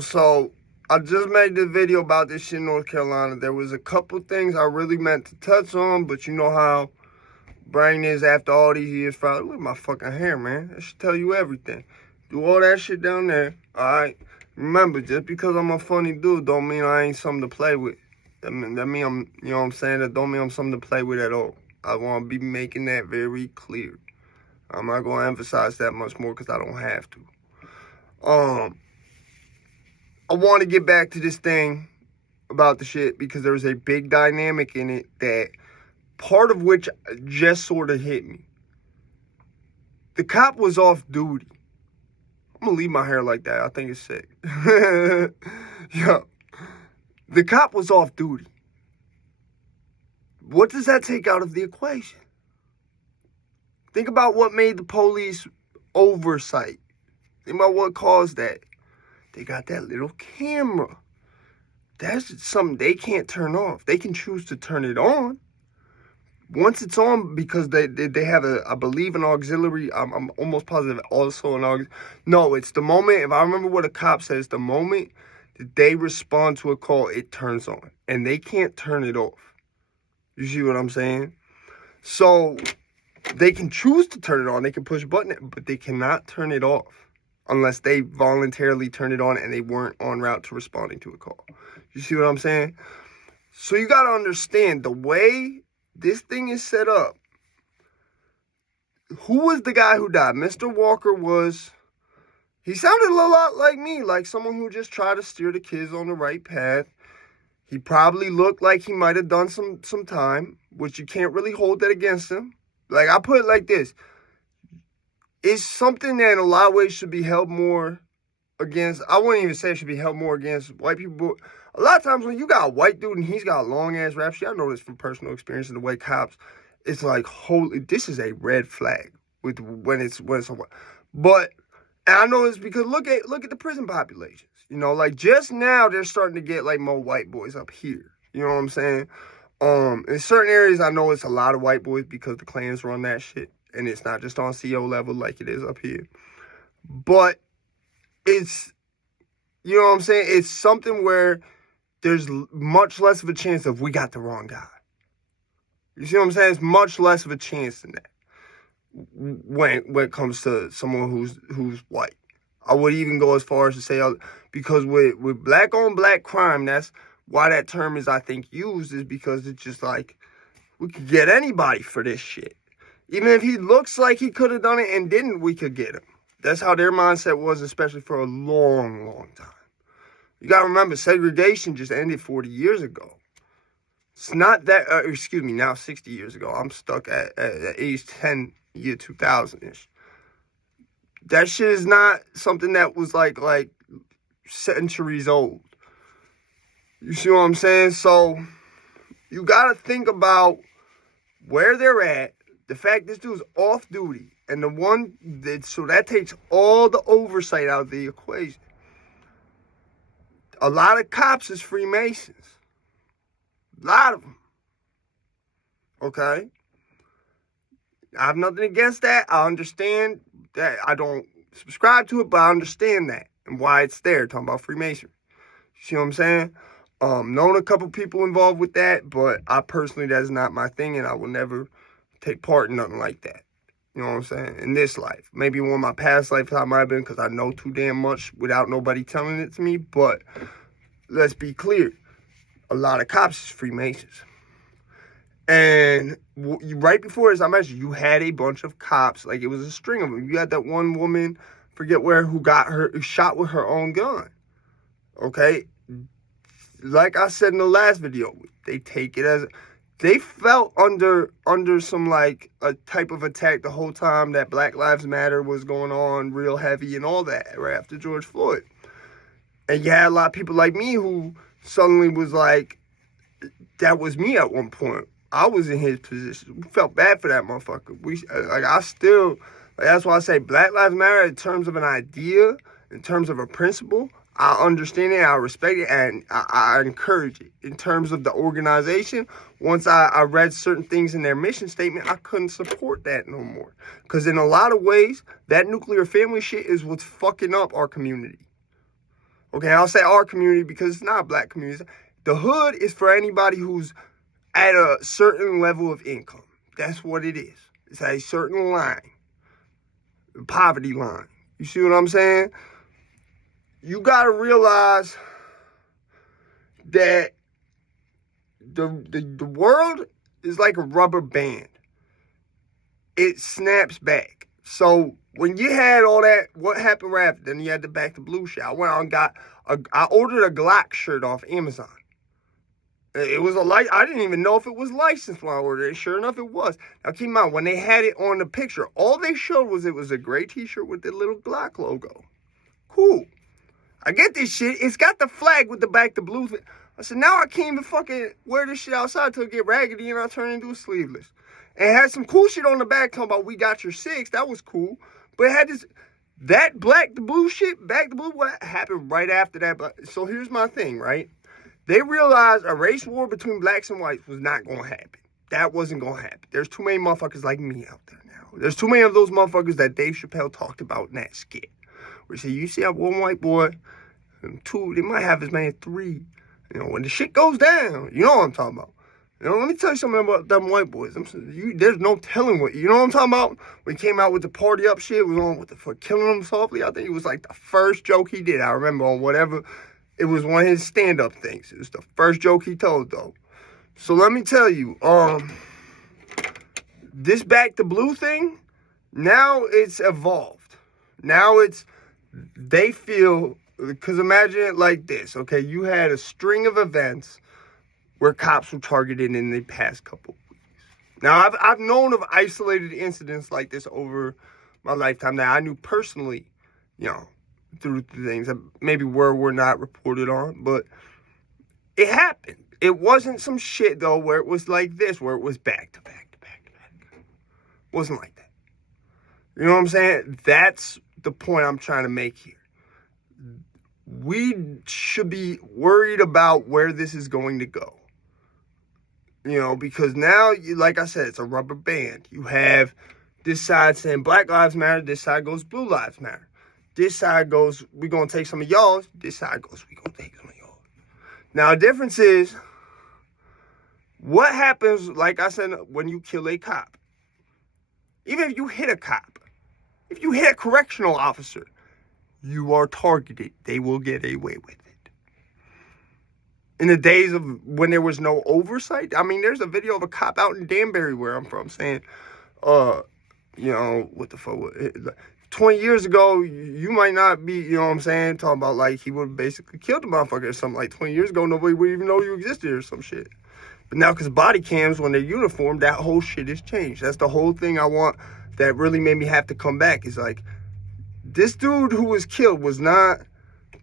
So I just made this video about this shit in North Carolina. There was a couple things I really meant to touch on, but you know how brain is after all these years. Look at my fucking hair, man. That should tell you everything. Do all that shit down there, alright? Remember, just because I'm a funny dude don't mean I ain't something to play with. That mean I'm, you know what I'm saying? That don't mean I'm something to play with at all. I want to be making that very clear. I'm not going to emphasize that much more because I don't have to. I want to get back to this thing about the shit because there was a big dynamic in it that part of which just sort of hit me. The cop was off duty. I'm going to leave my hair like that. I think it's sick. Yo, the cop was off duty. What does that take out of the equation? Think about what made the police oversight. Think about what caused that. They got that little camera. That's something they can't turn off. They can choose to turn it on. Once it's on, because they have I believe an auxiliary, I'm almost positive also an auxiliary. No, it's the moment, if I remember what a cop says, the moment that they respond to a call, it turns on. And they can't turn it off. You see what I'm saying? So, they can choose to turn it on. They can push a button, but they cannot turn it off unless they voluntarily turn it on and they weren't en route to responding to a call. You see what I'm saying? So you got to understand the way this thing is set up. Who was the guy who died? Mr. Walker he sounded a lot like me, like someone who just tried to steer the kids on the right path. He probably looked like he might have done some time, which you can't really hold that against him. Like, I put it like this. It's something that in a lot of ways should be held more against. I wouldn't even say it should be held more against white people. But a lot of times when you got a white dude and he's got a long-ass rap sheet, I know this from personal experience in the way cops, it's like, holy, this is a red flag when it's someone. But, and I know this because look at the prison populations. Like just now they're starting to get like more white boys up here. You know what I'm saying? In certain areas I know it's a lot of white boys because the Klans run that shit. And it's not just on CO level like it is up here. But it's, you know what I'm saying? It's something where there's much less of a chance of we got the wrong guy. You see what I'm saying? It's much less of a chance than that when it comes to someone who's white. I would even go as far as to say, because with black on black crime, that's why that term is, I think, used, is because it's just like, we could get anybody for this shit. Even if he looks like he could have done it and didn't, we could get him. That's how their mindset was, especially for a long, long time. You got to remember, segregation just ended 40 years ago. It's not that, now 60 years ago. I'm stuck at age 10, year 2000-ish. That shit is not something that was like centuries old. You see what I'm saying? So, you got to think about where they're at. The fact this dude's off duty, and so that takes all the oversight out of the equation. A lot of cops is Freemasons. A lot of them. Okay? I have nothing against that. I understand that. I don't subscribe to it, but I understand that and why it's there, talking about Freemasonry. You see what I'm saying? Known a couple people involved with that, but I personally, that's not my thing, and I will never take part in nothing like that. You know what I'm saying? In this life. Maybe one of my past lives I might have been because I know too damn much without nobody telling it to me. But let's be clear. A lot of cops is Freemasons. And right before, as I mentioned, you had a bunch of cops. Like, it was a string of them. You had that one woman, forget where, who got shot with her own gun. Okay? Like I said in the last video, they take it as... They felt under some, like, a type of attack the whole time that Black Lives Matter was going on real heavy and all that right after George Floyd. And you had a lot of people like me who suddenly was like, that was me at one point. I was in his position. We felt bad for that motherfucker. That's why I say Black Lives Matter in terms of an idea, in terms of a principle. I understand it, I respect it, and I encourage it. In terms of the organization, once I read certain things in their mission statement, I couldn't support that no more. Because in a lot of ways, that nuclear family shit is what's fucking up our community. Okay, I'll say our community because it's not a black community. The hood is for anybody who's at a certain level of income. That's what it is. It's at a certain line, poverty line. You see what I'm saying? You got to realize that the world is like a rubber band. It snaps back. So when you had all that, what happened right after? Then you had the Back to Blue shit. I went out and I ordered a Glock shirt off Amazon. It was I didn't even know if it was licensed when I ordered it. Sure enough, it was. Now keep in mind, when they had it on the picture, all they showed was it was a gray t-shirt with the little Glock logo. Cool. I get this shit. It's got the flag with the Back to Blue thing. I said, now I can't even fucking wear this shit outside till it get raggedy and I turn into a sleeveless. And it had some cool shit on the back talking about we got your six. That was cool. But it had that Back to Blue shit, Back to Blue, what happened right after that. So here's my thing, right? They realized a race war between blacks and whites was not going to happen. That wasn't going to happen. There's too many motherfuckers like me out there now. There's too many of those motherfuckers that Dave Chappelle talked about in that skit. Where he said, you see that one white boy, and two, they might have as many as three. You know, when the shit goes down, you know what I'm talking about. You know, let me tell you something about them white boys. There's no telling what, you know what I'm talking about? When he came out with the party up shit, was on for killing him softly. I think it was like the first joke he did. I remember on whatever. It was one of his stand-up things. It was the first joke he told, though. So let me tell you, this Back to Blue thing, now it's evolved. Now they feel, because imagine it like this, okay? You had a string of events where cops were targeted in the past couple of weeks. Now, I've known of isolated incidents like this over my lifetime that I knew personally, you know, through things that maybe were not reported on, but it happened. It wasn't some shit, though, where it was like this, where it was back to back to back to back. It wasn't like that. You know what I'm saying? That's the point I'm trying to make here. We should be worried about where this is going to go. You know, because now, like I said, it's a rubber band. You have this side saying Black Lives Matter, this side goes Blue Lives Matter. This side goes, we're going to take some of y'all's. This side goes, we're going to take some of y'all's. Now, the difference is, what happens, like I said, when you kill a cop? Even if you hit a cop, if you hit a correctional officer, you are targeted. They will get away with it. In the days of when there was no oversight, I mean, there's a video of a cop out in Danbury, where I'm from, saying, you know, what the fuck, 20 years ago, you might not be, you know what I'm saying, talking about like he would have basically killed the motherfucker or something. Like 20 years ago, nobody would even know you existed or some shit. But now, because body cams, when they're uniformed, that whole shit has changed. That's the whole thing I want that really made me have to come back. Is like, this dude who was killed was not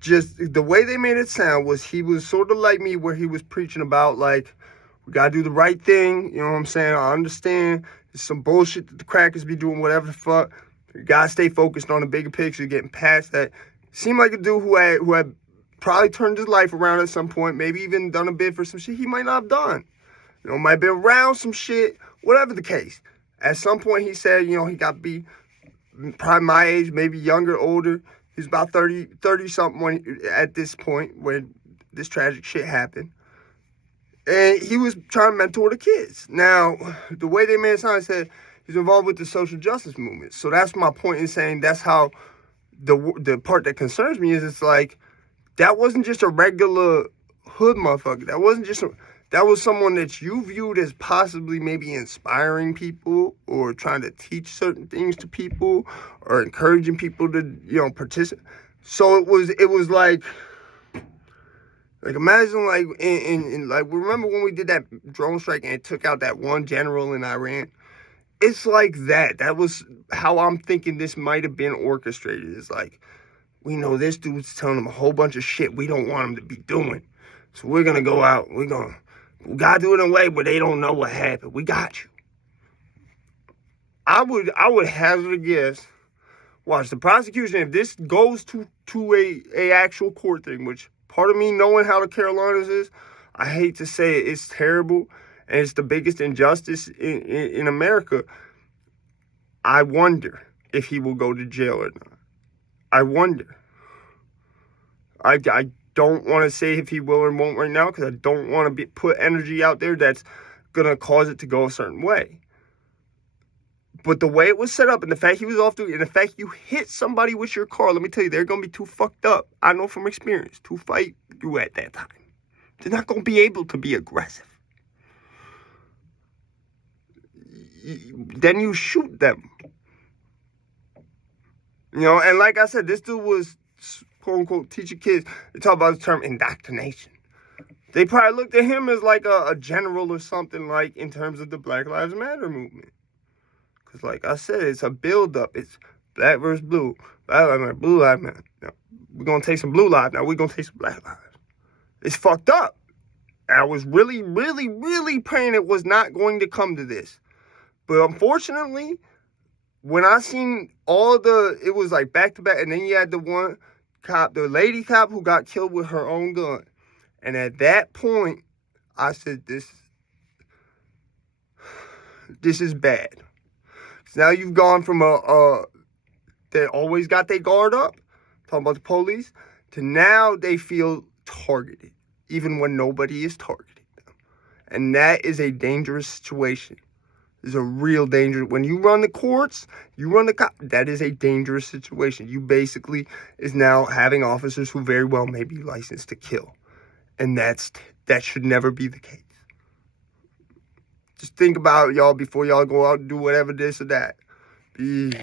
just, the way they made it sound was he was sort of like me, where he was preaching about like, we got to do the right thing. You know what I'm saying? I understand there's some bullshit that the crackers be doing, whatever the fuck. You gotta stay focused on the bigger picture, getting past that. Seemed like a dude who had probably turned his life around at some point, maybe even done a bid for some shit he might not have done. You know, might have been around some shit, whatever the case. At some point, he said, you know, he got to be probably my age, maybe younger, older. He's about 30-something at this point when this tragic shit happened. And he was trying to mentor the kids. Now, the way they made it sound, said he's involved with the social justice movement. So that's my point in saying that's how the part that concerns me is, it's like, that wasn't just a regular hood motherfucker. That wasn't just that was someone that you viewed as possibly maybe inspiring people or trying to teach certain things to people or encouraging people to, you know, participate. So it was like imagine like in like, remember when we did that drone strike and it took out that one general in Iran? It's like that. That was how I'm thinking this might have been orchestrated. It's like, we know this dude's telling them a whole bunch of shit we don't want him to be doing. So we're going to go out. We got to do it in a way where they don't know what happened. We got you. I would hazard a guess. Watch, the prosecution, if this goes to a actual court thing, which part of me knowing how the Carolinas is, I hate to say it, it's terrible. And it's the biggest injustice in America. I wonder if he will go to jail or not. I wonder. I don't want to say if he will or won't right now because I don't want to put energy out there that's going to cause it to go a certain way. But the way it was set up and the fact he was off duty and the fact you hit somebody with your car, let me tell you, they're going to be too fucked up. I know from experience to fight you at that time. They're not going to be able to be aggressive. Then you shoot them. You know, and like I said, this dude was, quote unquote, teaching kids. They talk about the term indoctrination. They probably looked at him as like a general or something, like in terms of the Black Lives Matter movement. Because like I said, it's a build-up. It's black versus blue. Black lives matter, blue lives matter. Now, we're going to take some blue lives. Now we're going to take some black lives. It's fucked up. And I was really, really, really praying it was not going to come to this. But unfortunately, when I seen it was like back to back, and then you had the one cop, the lady cop who got killed with her own gun. And at that point, I said, this is bad. So now you've gone from they always got their guard up, talking about the police, to now they feel targeted, even when nobody is targeting them. And that is a dangerous situation. It's a real danger. When you run the courts, you run the cops, that is a dangerous situation. You basically is now having officers who very well may be licensed to kill. And that should never be the case. Just think about it, y'all, before y'all go out and do whatever this or that. Peace.